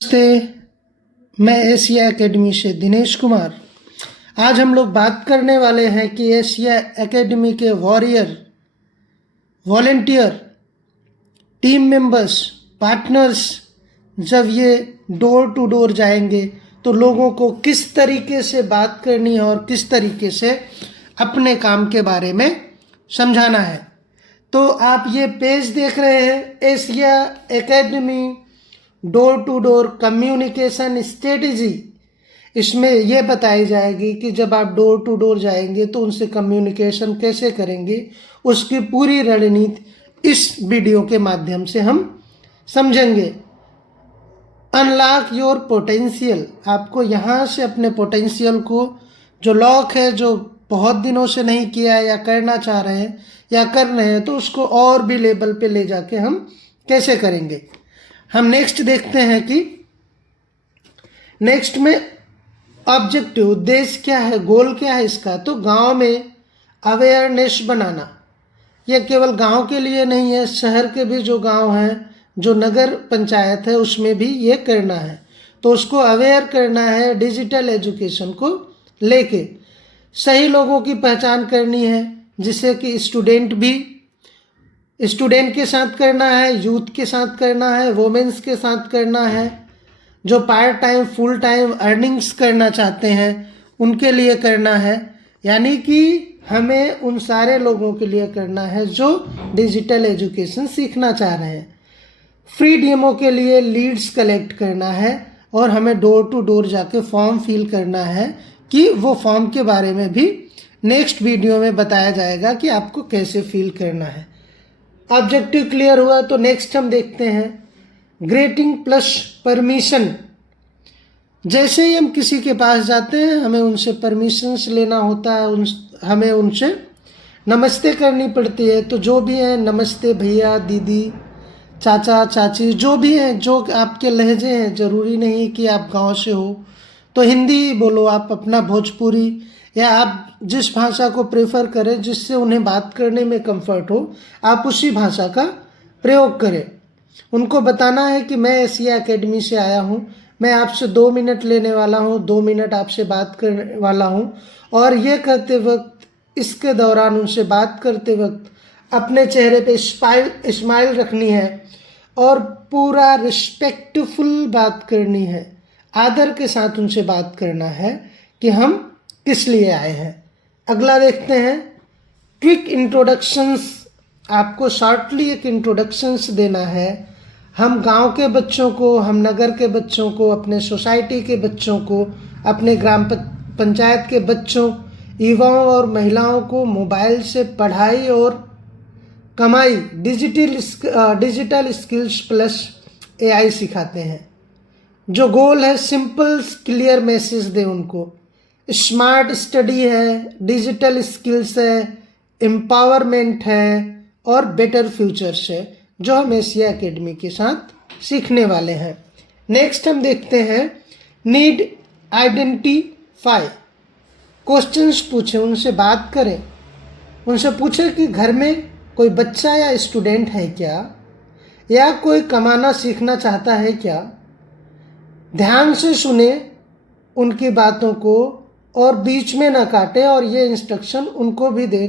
नमस्ते, मैं Asia academy से दिनेश कुमार। आज हम लोग बात करने वाले हैं कि एशिया एकेडमी के वॉलेंटियर, टीम मेंबर्स, पार्टनर्स जब ये डोर टू डोर जाएंगे तो लोगों को किस तरीके से बात करनी है और किस तरीके से अपने काम के बारे में समझाना है। तो आप ये पेज देख रहे हैं, Asia academy door to door communication strategy. इसमें यह बताई जाएगी कि जब आप डोर टू डोर जाएंगे तो उनसे कम्युनिकेशन कैसे करेंगे, उसकी पूरी रणनीति इस वीडियो के माध्यम से हम समझेंगे। अनलॉक योर पोटेंशियल, आपको यहाँ से अपने पोटेंशियल को, जो लॉक है, जो बहुत दिनों से नहीं किया है या करना चाह रहे हैं या कर रहे हैं, तो उसको और भी लेवल पे ले जाके हम कैसे करेंगे। हम नेक्स्ट देखते हैं कि नेक्स्ट में ऑब्जेक्टिव, उद्देश्य क्या है, गोल क्या है इसका। तो गांव में अवेयरनेस बनाना, यह केवल गांव के लिए नहीं है, शहर के भी जो गांव हैं, जो नगर पंचायत है, उसमें भी ये करना है। तो उसको अवेयर करना है डिजिटल एजुकेशन को लेके। सही लोगों की पहचान करनी है, जिससे कि स्टूडेंट के साथ करना है, यूथ के साथ करना है, वोमेन्स के साथ करना है, जो part time full time earnings करना चाहते हैं उनके लिए करना है। यानी कि हमें उन सारे लोगों के लिए करना है जो डिजिटल एजुकेशन सीखना चाह रहे हैं। फ्री डेमो के लिए लीड्स कलेक्ट करना है और हमें डोर टू डोर जाके फॉर्म फिल करना है, कि वो फॉर्म के बारे में भी नेक्स्ट वीडियो में बताया जाएगा कि आपको कैसे फिल करना है। ऑब्जेक्टिव क्लियर हुआ तो नेक्स्ट हम देखते हैं ग्रेटिंग प्लस परमिशन। जैसे ही हम किसी के पास जाते हैं, हमें उनसे परमिशंस लेना होता है, हमें उनसे नमस्ते करनी पड़ती है। तो जो भी हैं, नमस्ते भैया, दीदी, चाचा, चाची, जो भी हैं, जो आपके लहजे हैं, ज़रूरी नहीं कि आप गांव से हो तो हिंदी बोलो, आप अपना भोजपुरी या आप जिस भाषा को प्रेफर करें, जिससे उन्हें बात करने में कंफर्ट हो, आप उसी भाषा का प्रयोग करें। उनको बताना है कि मैं एशिया एकेडमी से आया हूँ, मैं आपसे 2 मिनट लेने वाला हूँ, 2 मिनट आपसे बात करने वाला हूँ। और ये करते वक्त, इसके दौरान उनसे बात करते वक्त अपने चेहरे पे स्माइल रखनी है और पूरा रिस्पेक्टफुल बात करनी है, आदर के साथ उनसे बात करना है कि हम किस लिए आए हैं। अगला देखते हैं क्विक इंट्रोडक्शंस। आपको शॉर्टली एक इंट्रोडक्शंस देना है। हम गांव के बच्चों को, हम नगर के बच्चों को, अपने सोसाइटी के बच्चों को, अपने ग्राम पंचायत के बच्चों, युवाओं और महिलाओं को मोबाइल से पढ़ाई और कमाई, डिजिटल स्किल्स प्लस एआई सिखाते हैं। जो गोल है, सिंपल क्लियर मैसेज दे उनको। स्मार्ट स्टडी है, डिजिटल स्किल्स है, एम्पावरमेंट है और बेटर फ्यूचर्स है, जो हम एशिया एकेडमी के साथ सीखने वाले हैं। नेक्स्ट हम देखते हैं नीड आइडेंटिफाई। क्वेश्चंस पूछें, उनसे बात करें, उनसे पूछें कि घर में कोई बच्चा या स्टूडेंट है क्या, या कोई कमाना सीखना चाहता है क्या। ध्यान से सुने उनकी बातों को और बीच में ना काटें, और ये इंस्ट्रक्शन उनको भी दें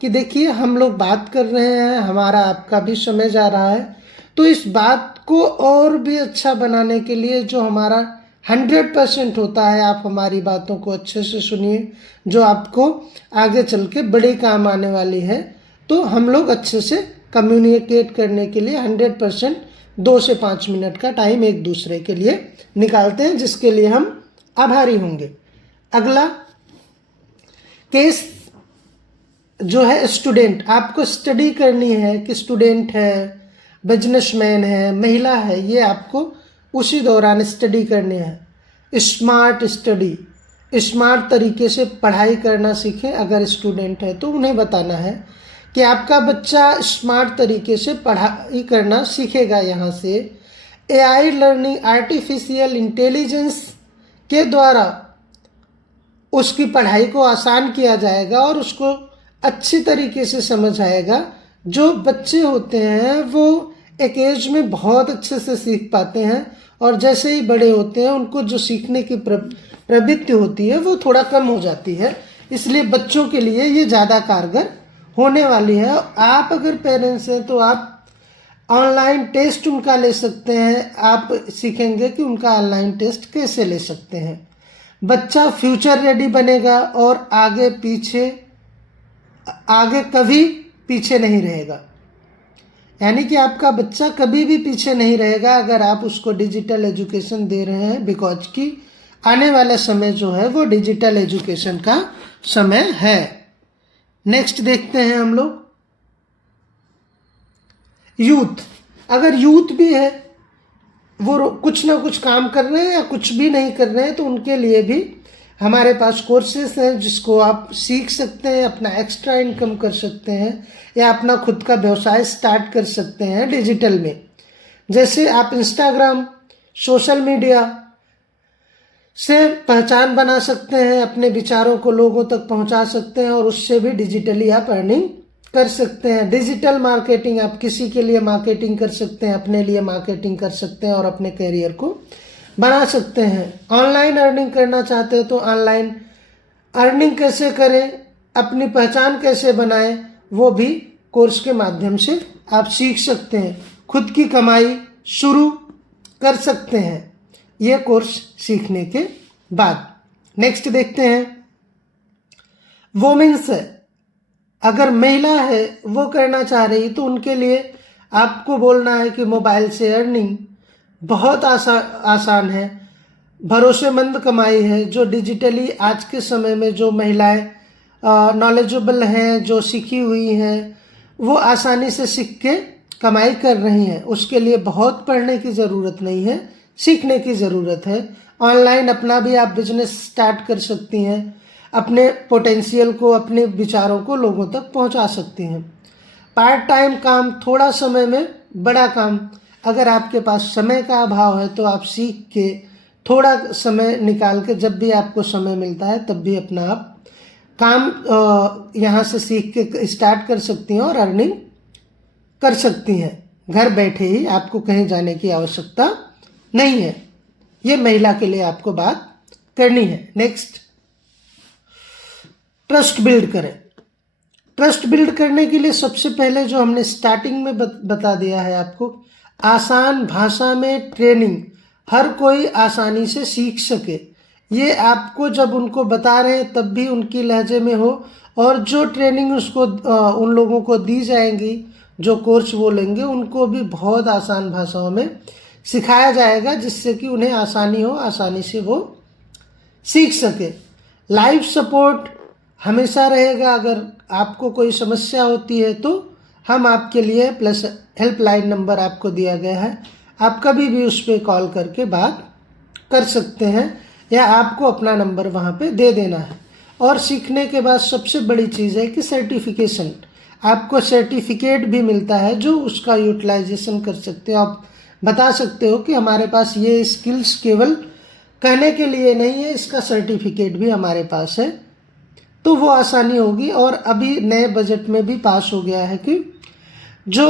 कि देखिए, हम लोग बात कर रहे हैं, हमारा आपका भी समय जा रहा है, तो इस बात को और भी अच्छा बनाने के लिए जो हमारा 100% होता है, आप हमारी बातों को अच्छे से सुनिए, जो आपको आगे चल के बड़े काम आने वाली है। तो हम लोग अच्छे से कम्युनिकेट करने के लिए 100% 2 से 5 मिनट का टाइम एक दूसरे के लिए निकालते हैं, जिसके लिए हम आभारी होंगे। अगला केस जो है स्टूडेंट, आपको स्टडी करनी है कि स्टूडेंट है, बिजनेसमैन है, महिला है, ये आपको उसी दौरान स्टडी करनी है। स्मार्ट स्टडी, स्मार्ट तरीके से पढ़ाई करना सीखें। अगर स्टूडेंट है तो उन्हें बताना है कि आपका बच्चा स्मार्ट तरीके से पढ़ाई करना सीखेगा। यहाँ से एआई लर्निंग, आर्टिफिशियल इंटेलिजेंस के द्वारा उसकी पढ़ाई को आसान किया जाएगा और उसको अच्छी तरीके से समझ आएगा। जो बच्चे होते हैं वो एक एज में बहुत अच्छे से सीख पाते हैं, और जैसे ही बड़े होते हैं उनको जो सीखने की प्रवृत्ति होती है वो थोड़ा कम हो जाती है। इसलिए बच्चों के लिए ये ज़्यादा कारगर होने वाली है। आप अगर पेरेंट्स हैं तो आप ऑनलाइन टेस्ट उनका ले सकते हैं। आप सीखेंगे कि उनका ऑनलाइन टेस्ट कैसे ले सकते हैं। बच्चा फ्यूचर रेडी बनेगा और आगे कभी पीछे नहीं रहेगा। यानी कि आपका बच्चा कभी भी पीछे नहीं रहेगा अगर आप उसको डिजिटल एजुकेशन दे रहे हैं, बिकॉज कि आने वाला समय जो है वो डिजिटल एजुकेशन का समय है। नेक्स्ट देखते हैं हम लोग यूथ। अगर यूथ भी है, वो कुछ ना कुछ काम कर रहे हैं या कुछ भी नहीं कर रहे हैं, तो उनके लिए भी हमारे पास कोर्सेस हैं जिसको आप सीख सकते हैं, अपना एक्स्ट्रा इनकम कर सकते हैं या अपना खुद का व्यवसाय स्टार्ट कर सकते हैं डिजिटल में। जैसे आप इंस्टाग्राम, सोशल मीडिया से पहचान बना सकते हैं, अपने विचारों को लोगों तक पहुंचा सकते हैं और उससे भी डिजिटली आप अर्निंग कर सकते हैं। डिजिटल मार्केटिंग, आप किसी के लिए मार्केटिंग कर सकते हैं, अपने लिए मार्केटिंग कर सकते हैं और अपने करियर को बना सकते हैं। ऑनलाइन अर्निंग करना चाहते हो तो ऑनलाइन अर्निंग कैसे करें, अपनी पहचान कैसे बनाएं, वो भी कोर्स के माध्यम से आप सीख सकते हैं। खुद की कमाई शुरू कर सकते हैं ये कोर्स सीखने के बाद। नेक्स्ट देखते हैं वोमेन्स है। अगर महिला है वो करना चाह रही तो उनके लिए आपको बोलना है कि मोबाइल से अर्निंग बहुत आसान है, भरोसेमंद कमाई है, जो डिजिटली आज के समय में जो महिलाएं नॉलेजेबल हैं, जो सीखी हुई हैं, वो आसानी से सीख के कमाई कर रही हैं। उसके लिए बहुत पढ़ने की ज़रूरत नहीं है, सीखने की ज़रूरत है। ऑनलाइन अपना भी आप बिजनेस स्टार्ट कर सकती हैं, अपने पोटेंशियल को, अपने विचारों को लोगों तक पहुंचा सकती हैं। पार्ट टाइम काम, थोड़ा समय में बड़ा काम। अगर आपके पास समय का अभाव है तो आप सीख के थोड़ा समय निकाल के, जब भी आपको समय मिलता है तब भी अपना आप काम यहाँ से सीख के स्टार्ट कर सकती हैं और अर्निंग कर सकती हैं घर बैठे ही। आपको कहीं जाने की आवश्यकता नहीं है। ये महिला के लिए आपको बात करनी है। नेक्स्ट, ट्रस्ट बिल्ड करें। ट्रस्ट बिल्ड करने के लिए सबसे पहले जो हमने स्टार्टिंग में बता दिया है आपको, आसान भाषा में ट्रेनिंग, हर कोई आसानी से सीख सके। ये आपको जब उनको बता रहे हैं तब भी उनकी लहजे में हो, और जो ट्रेनिंग उसको उन लोगों को दी जाएंगी, जो कोर्स वो लेंगे, उनको भी बहुत आसान भाषाओं में सिखाया जाएगा जिससे कि उन्हें आसानी हो, आसानी से वो सीख सके। लाइव सपोर्ट हमेशा रहेगा। अगर आपको कोई समस्या होती है तो हम आपके लिए प्लस हेल्पलाइन नंबर आपको दिया गया है, आप कभी भी उस पर कॉल करके बात कर सकते हैं या आपको अपना नंबर वहाँ पे दे देना है। और सीखने के बाद सबसे बड़ी चीज़ है कि सर्टिफिकेशन, आपको सर्टिफिकेट भी मिलता है जो उसका यूटिलाइजेशन कर सकते हो। आप बता सकते हो कि हमारे पास ये स्किल्स केवल कहने के लिए नहीं है, इसका सर्टिफिकेट भी हमारे पास है, तो वो आसानी होगी। और अभी नए बजट में भी पास हो गया है कि जो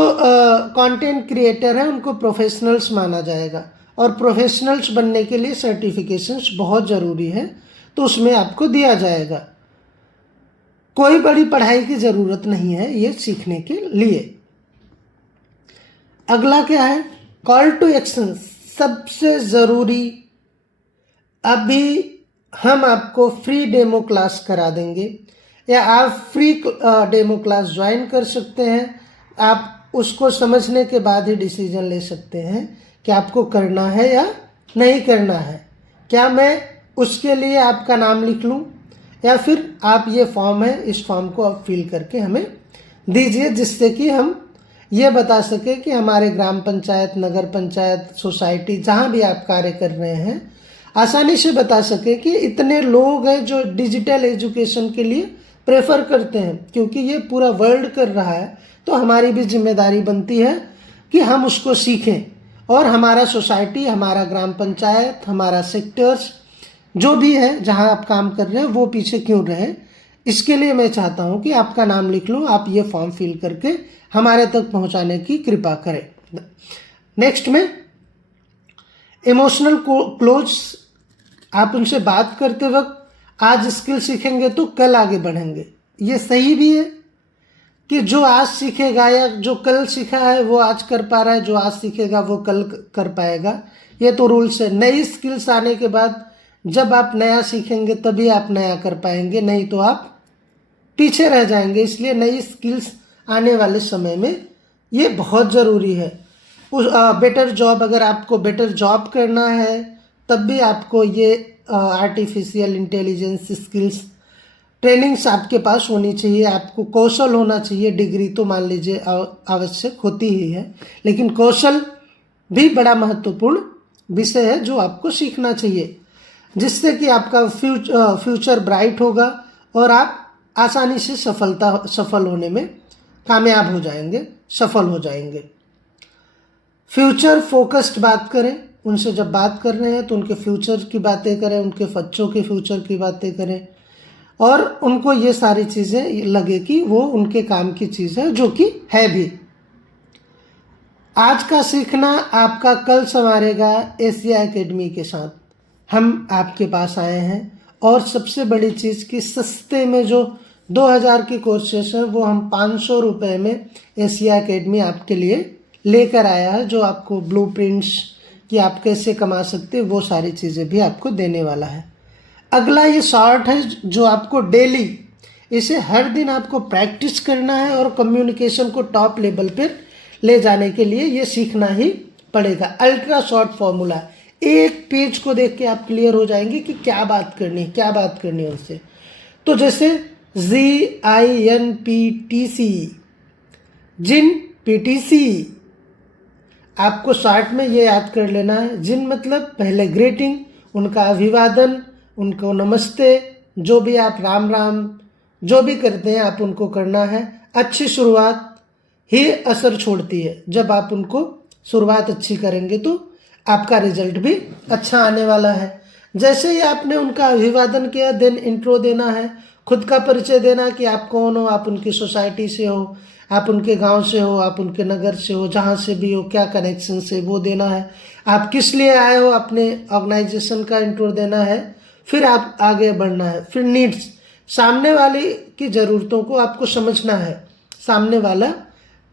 कंटेंट क्रिएटर हैं उनको प्रोफेशनल्स माना जाएगा, और प्रोफेशनल्स बनने के लिए सर्टिफिकेशंस बहुत ज़रूरी है, तो उसमें आपको दिया जाएगा। कोई बड़ी पढ़ाई की ज़रूरत नहीं है ये सीखने के लिए। अगला क्या है, कॉल टू एक्शन। सबसे ज़रूरी, अभी हम आपको फ्री डेमो क्लास करा देंगे या आप फ्री डेमो क्लास ज्वाइन कर सकते हैं। आप उसको समझने के बाद ही डिसीजन ले सकते हैं कि आपको करना है या नहीं करना है। क्या मैं उसके लिए आपका नाम लिख लूँ, या फिर आप ये फॉर्म है, इस फॉर्म को आप फिल करके हमें दीजिए, जिससे कि हम ये बता सके कि हमारे ग्राम पंचायत, नगर पंचायत, सोसाइटी, जहाँ भी आप कार्य कर रहे हैं, आसानी से बता सके कि इतने लोग हैं जो डिजिटल एजुकेशन के लिए प्रेफर करते हैं। क्योंकि ये पूरा वर्ल्ड कर रहा है तो हमारी भी जिम्मेदारी बनती है कि हम उसको सीखें, और हमारा सोसाइटी, हमारा ग्राम पंचायत, हमारा सेक्टर्स जो भी है जहां आप काम कर रहे हैं वो पीछे क्यों रहे। इसके लिए मैं चाहता हूं कि आपका नाम लिख लूं, आप ये फॉर्म फिल करके हमारे तक पहुंचाने की कृपा करें। नेक्स्ट में इमोशनल क्लोज। आप उनसे बात करते वक्त आज स्किल सीखेंगे तो कल आगे बढ़ेंगे। ये सही भी है कि जो आज सीखेगा या जो कल सीखा है वो आज कर पा रहा है, जो आज सीखेगा वो कल कर पाएगा। ये तो रूल्स है। नई स्किल्स आने के बाद जब आप नया सीखेंगे तभी आप नया कर पाएंगे, नहीं तो आप पीछे रह जाएंगे। इसलिए नई स्किल्स आने वाले समय में ये बहुत ज़रूरी है। बेटर जॉब, अगर आपको बेटर जॉब करना है तब भी आपको ये आर्टिफिशियल इंटेलिजेंस स्किल्स ट्रेनिंग्स आपके पास होनी चाहिए। आपको कौशल होना चाहिए। डिग्री तो मान लीजिए आवश्यक होती ही है, लेकिन कौशल भी बड़ा महत्वपूर्ण विषय है जो आपको सीखना चाहिए, जिससे कि आपका फ्यूचर ब्राइट होगा और आप आसानी से सफल होने में कामयाब हो जाएंगे, सफल हो जाएंगे। फ्यूचर फोकस्ड बात करें। उनसे जब बात कर रहे हैं तो उनके फ्यूचर की बातें करें, उनके बच्चों के फ्यूचर की बातें करें और उनको ये सारी चीज़ें लगे कि वो उनके काम की चीज़ है, जो कि है भी। आज का सीखना आपका कल संवारेगा एशिया एकेडमी के साथ हम आपके पास आए हैं। और सबसे बड़ी चीज़ कि सस्ते में जो 2000 की कोर्सेस हैं वो हम 500 रुपये में एशिया एकेडमी आपके लिए लेकर आया है, जो आपको ब्लूप्रिंट्स कि आप कैसे कमा सकते हैं वो सारी चीज़ें भी आपको देने वाला है। अगला ये शॉर्ट है जो आपको डेली, इसे हर दिन आपको प्रैक्टिस करना है और कम्युनिकेशन को टॉप लेवल पर ले जाने के लिए ये सीखना ही पड़ेगा। अल्ट्रा शॉर्ट फॉर्मूला, एक पेज को देख के आप क्लियर हो जाएंगे कि क्या बात करनी है, क्या बात करनी है उनसे। तो जैसे GINPTC, जिन PTC, आपको शॉर्ट में ये याद कर लेना है। जिन मतलब पहले ग्रीटिंग, उनका अभिवादन, उनको नमस्ते, जो भी आप राम राम जो भी करते हैं आप उनको करना है। अच्छी शुरुआत ही असर छोड़ती है। जब आप उनको शुरुआत अच्छी करेंगे तो आपका रिजल्ट भी अच्छा आने वाला है। जैसे ही आपने उनका अभिवादन किया, देन इंट्रो देना है, खुद का परिचय देना कि आप कौन हो, आप उनकी सोसाइटी से हो, आप उनके गांव से हो, आप उनके नगर से हो, जहां से भी हो, क्या कनेक्शन से वो देना है। आप किस लिए आए हो, अपने ऑर्गेनाइजेशन का इंट्रो देना है। फिर आप आगे बढ़ना है। फिर नीड्स, सामने वाले की ज़रूरतों को आपको समझना है। सामने वाला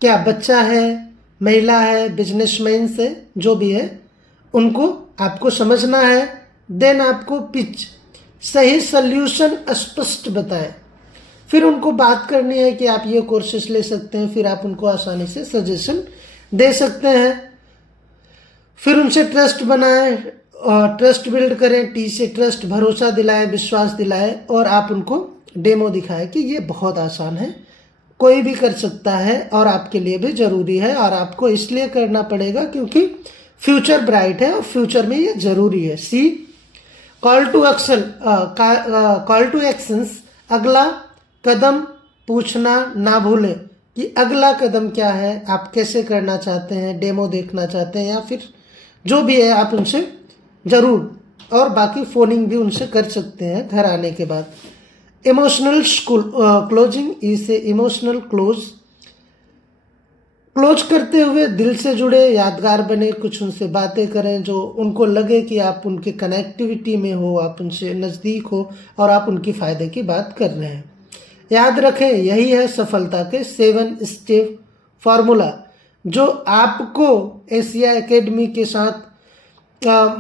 क्या बच्चा है, महिला है, बिजनेसमैन से जो भी है उनको आपको समझना है। देन आपको पिच, सही सल्यूशन स्पष्ट बताएं। फिर उनको बात करनी है कि आप ये कोर्सेस ले सकते हैं। फिर आप उनको आसानी से सजेशन दे सकते हैं। फिर उनसे ट्रस्ट बनाएं और ट्रस्ट बिल्ड करें। T से ट्रस्ट, भरोसा दिलाएं, विश्वास दिलाएं और आप उनको डेमो दिखाएं कि ये बहुत आसान है, कोई भी कर सकता है और आपके लिए भी ज़रूरी है। और आपको इसलिए करना पड़ेगा क्योंकि फ्यूचर ब्राइट है और फ्यूचर में ये ज़रूरी है। C, कॉल टू एक्शंस, अगला कदम पूछना ना भूलें कि अगला कदम क्या है, आप कैसे करना चाहते हैं, डेमो देखना चाहते हैं या फिर जो भी है आप उनसे ज़रूर, और बाकी फ़ोनिंग भी उनसे कर सकते हैं घर आने के बाद। इमोशनल क्लोजिंग, इसे इमोशनल क्लोज करते हुए दिल से जुड़े, यादगार बने, कुछ उनसे बातें करें जो उनको लगे कि आप उनके कनेक्टिविटी में हो, आप उनसे नज़दीक हो और आप उनकी फ़ायदे की बात कर रहे हैं। याद रखें, यही है सफलता के 7 स्टेप फार्मूला जो आपको एशिया एकेडमी के साथ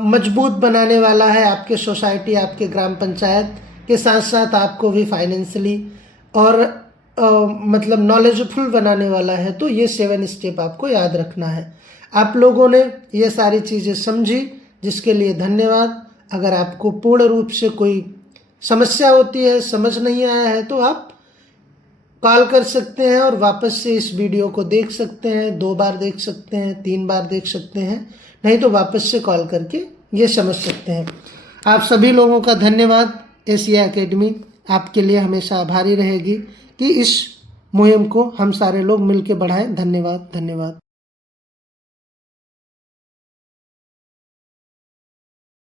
मजबूत बनाने वाला है। आपके सोसाइटी, आपके ग्राम पंचायत के साथ साथ आपको भी फाइनेंशियली और मतलब नॉलेजफुल बनाने वाला है। तो ये 7 स्टेप आपको याद रखना है। आप लोगों ने ये सारी चीज़ें समझी, जिसके लिए धन्यवाद। अगर आपको पूर्ण रूप से कोई समस्या होती है, समझ नहीं आया है, तो आप कॉल कर सकते हैं और वापस से इस वीडियो को देख सकते हैं। 2 बार देख सकते हैं, 3 बार देख सकते हैं, नहीं तो वापस से कॉल करके ये समझ सकते हैं। आप सभी लोगों का धन्यवाद। एशिया एकेडमी आपके लिए हमेशा आभारी रहेगी कि इस मुहिम को हम सारे लोग मिलकर बढ़ाएं। धन्यवाद, धन्यवाद।